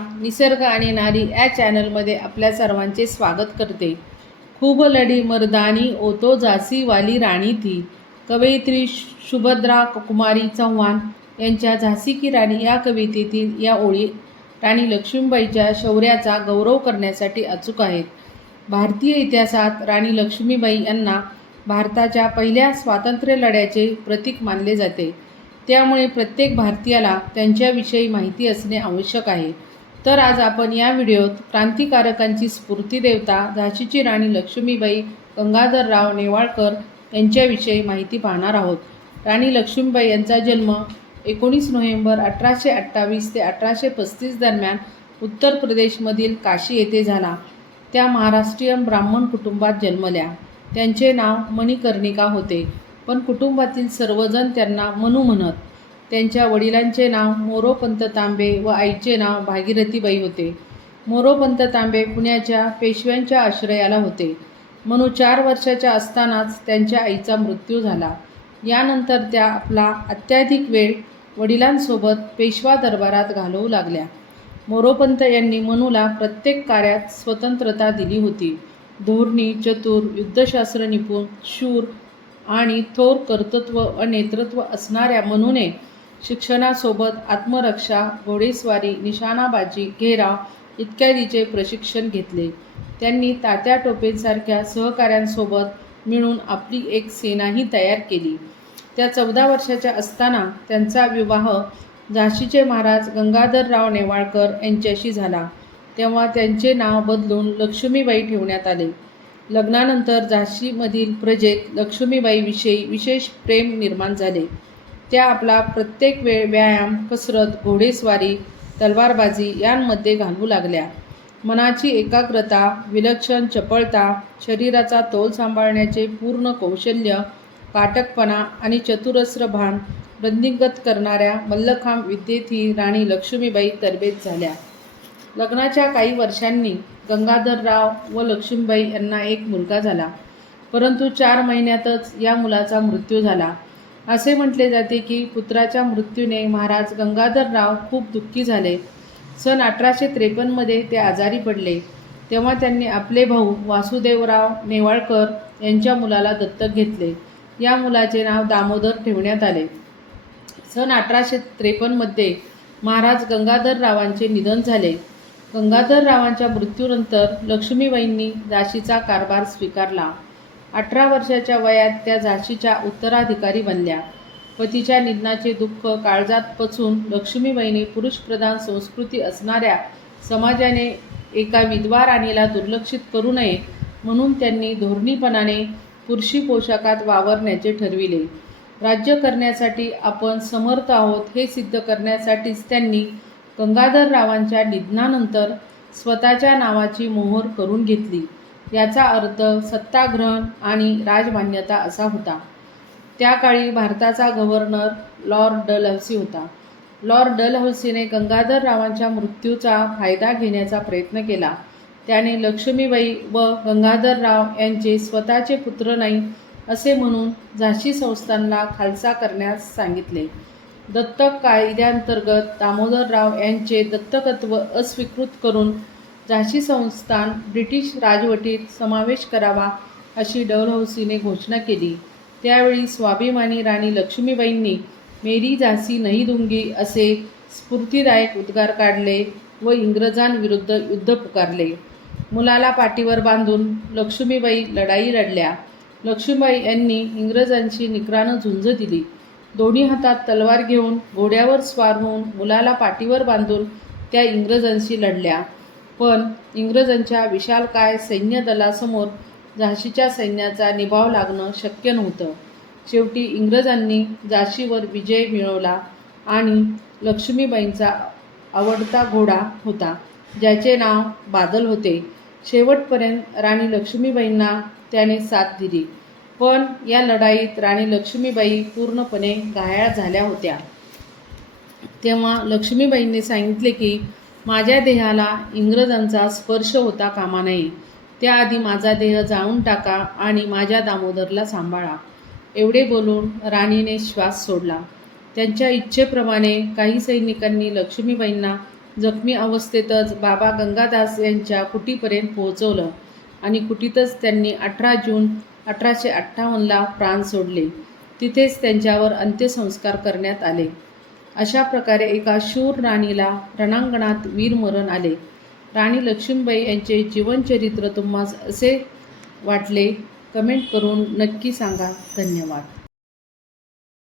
निसर्ग आणि नारी या चॅनलमध्ये आपल्या सर्वांचे स्वागत करते. खूब लढी मर्दानी ओतो जासी वाली राणी थी. कवयित्री शु- सुभद्रा कुमारी चव्हाण यांच्या झासी की राणी या कवितेतील या ओळी राणी लक्ष्मीबाईच्या शौर्याचा गौरव करण्यासाठी अचूक आहेत. भारतीय इतिहासात राणी लक्ष्मीबाई यांना भारताच्या पहिल्या स्वातंत्र्य लढ्याचे प्रतीक मानले जाते. त्यामुळे प्रत्येक भारतीयाला त्यांच्याविषयी माहिती असणे आवश्यक आहे. तर आज आपण या व्हिडिओत क्रांतिकारकांची स्फूर्तिदेवता झाशीची राणी लक्ष्मीबाई गंगाधरराव नेवाळकर यांच्याविषयी माहिती पाहणार आहोत. राणी लक्ष्मीबाई यांचा जन्म एकोणीस नोव्हेंबर अठराशे अठ्ठावीस ते अठराशे पस्तीस दरम्यान उत्तर प्रदेशमधील काशी येथे झाला. त्या महाराष्ट्रीयन ब्राह्मण कुटुंबात जन्मल्या. त्यांचे नाव मणिकर्णिका होते. पण कुटुंबातील सर्वजण त्यांना मनू म्हणत. त्यांच्या वडिलांचे नाव मोरोपंत तांबे व आईचे नाव भागीरथीबाई होते. मोरोपंत तांबे पुण्याच्या पेशव्यांच्या आश्रयाला होते. मनू चार वर्षाच्या असतानाच त्यांच्या आईचा मृत्यू झाला. यानंतर त्या आपला अत्याधिक वेळ वडिलांसोबत पेशवा दरबारात घालवू लागल्या. मोरोपंत यांनी मनूला प्रत्येक कार्यात स्वतंत्रता दिली होती. धोरणी चतुर युद्धशास्त्र निपुण शूर आणि थोर कर्तृत्व व नेतृत्व असणाऱ्या मनूने शिक्षणासोबत आत्मरक्षा घोडेस्वारी निशाणाबाजी घेराव इत्यादीचे प्रशिक्षण घेतले. त्यांनी तात्या टोपेंसारख्या सहकाऱ्यांसोबत मिळून आपली एक सेनाही तयार केली. त्या चौदा वर्षाच्या असताना त्यांचा विवाह झाशीचे महाराज गंगाधरराव नेवाळकर यांच्याशी झाला. तेव्हा त्यांचे नाव बदलून लक्ष्मीबाई ठेवण्यात आले. लग्नानंतर झाशीमधील प्रजेत लक्ष्मीबाईविषयी विशेष प्रेम निर्माण झाले. त्या आपला प्रत्येक वेळ व्यायाम कसरत घोडेस्वारी तलवारबाजी यांमध्ये घालवू लागल्या. मनाची एकाग्रता विलक्षण चपळता शरीराचा तोल सांभाळण्याचे पूर्ण कौशल्य काटकपणा आणि चतुरस्र भान वृद्धिंगत करणाऱ्या मल्लखांब विद्येथी राणी लक्ष्मीबाई तरबेज झाल्या. लग्नाच्या काही वर्षांनी गंगाधरराव व लक्ष्मीबाई यांना एक मुलगा झाला. परंतु चार महिन्यातच या मुलाचा मृत्यू झाला. असे म्हटले जाते की पुत्राच्या मृत्यूने महाराज गंगाधरराव खूप दुःखी झाले. सन अठराशे त्रेपन्नमध्ये ते आजारी पडले. तेव्हा त्यांनी आपले भाऊ वासुदेवराव नेवाळकर यांच्या मुलाला दत्तक घेतले. या मुलाचे नाव दामोदर ठेवण्यात आले. सन अठराशे त्रेपन्नमध्ये महाराज गंगाधररावांचे निधन झाले. गंगाधररावांच्या मृत्यूनंतर लक्ष्मीबाईंनी दाशीचा कारभार स्वीकारला. अठरा वर्षाच्या वयात त्या झाशीच्या उत्तराधिकारी बनल्या पतीच्या निधनाचे दुःख काळजात पचून लक्ष्मीबाईने पुरुषप्रधान संस्कृती असणाऱ्या समाजाने एका विधवा राणीला दुर्लक्षित करू नये म्हणून त्यांनी धोरणीपणाने पुरुषी पोशाखात वावरण्याचे ठरविले. राज्य करण्यासाठी आपण समर्थ आहोत हे सिद्ध करण्यासाठीच त्यांनी गंगाधररावांच्या निधनानंतर स्वतःच्या नावाची मोहर करून घेतली. याचा अर्थ सत्ताग्रहण आणि राजमान्यता असा होता. त्या काळी भारताचा गव्हर्नर लॉर्ड डलहौसी होता. लॉर्ड डलहौसीने गंगाधररावांच्या मृत्यूचा फायदा घेण्याचा प्रयत्न केला. त्याने लक्ष्मीबाई व गंगाधरराव यांचे स्वतःचे पुत्र नाही असे म्हणून झाशी संस्थांना खालसा करण्यास सांगितले. दत्तक कायद्यांतर्गत दामोदरराव यांचे दत्तकत्व अस्वीकृत करून झाशी संस्थान ब्रिटिश राजवटीत समावेश करावा अशी डलहौसीने घोषणा केली. त्यावेळी स्वाभिमानी राणी लक्ष्मीबाईंनी मेरी झाशी नाही दुंगी असे स्फूर्तिदायक उद्गार काढले व इंग्रजांविरुद्ध युद्ध पुकारले. मुलाला पाठीवर बांधून लक्ष्मीबाई लढाई लढल्या. लक्ष्मीबाई यांनी इंग्रजांशी निकरानं झुंज दिली. दोन्ही हातात तलवार घेऊन घोड्यावर स्वार होऊन मुलाला पाठीवर बांधून त्या इंग्रजांशी लढल्या. पण इंग्रजांच्या विशालकाय सैन्य दलासमोर झाशीच्या सैन्याचा निभाव लागणं शक्य नव्हतं. शेवटी इंग्रजांनी झाशीवर विजय मिळवला आणि लक्ष्मीबाईंचा आवडता घोडा होता ज्याचे नाव बादल होते. शेवटपर्यंत राणी लक्ष्मीबाईंना त्याने साथ दिली. पण या लढाईत राणी लक्ष्मीबाई पूर्णपणे घायाळ झाल्या होत्या. तेव्हा लक्ष्मीबाईंनी सांगितले की माझ्या देहाला इंग्रजांचा स्पर्श होता कामा नये. त्याआधी माझा देह जाळून टाका आणि माझ्या दामोदरला सांभाळा. एवढे बोलून राणीने श्वास सोडला. त्यांच्या इच्छेप्रमाणे काही सैनिकांनी लक्ष्मीबाईंना जखमी अवस्थेतच बाबा गंगादास यांच्या कुटीपर्यंत पोहोचवलं आणि कुटीतच त्यांनी अठरा जून अठराशे अठ्ठावन्नला प्राण सोडले. तिथेच त्यांच्यावर अंत्यसंस्कार करण्यात आले. अशा प्रकारे एका शूर राणीला रणांगणात वीरमरण आले. राणी लक्ष्मीबाई यांचे जीवनचरित्र तुम्हाला असे वाटले कमेंट करून नक्की सांगा. धन्यवाद.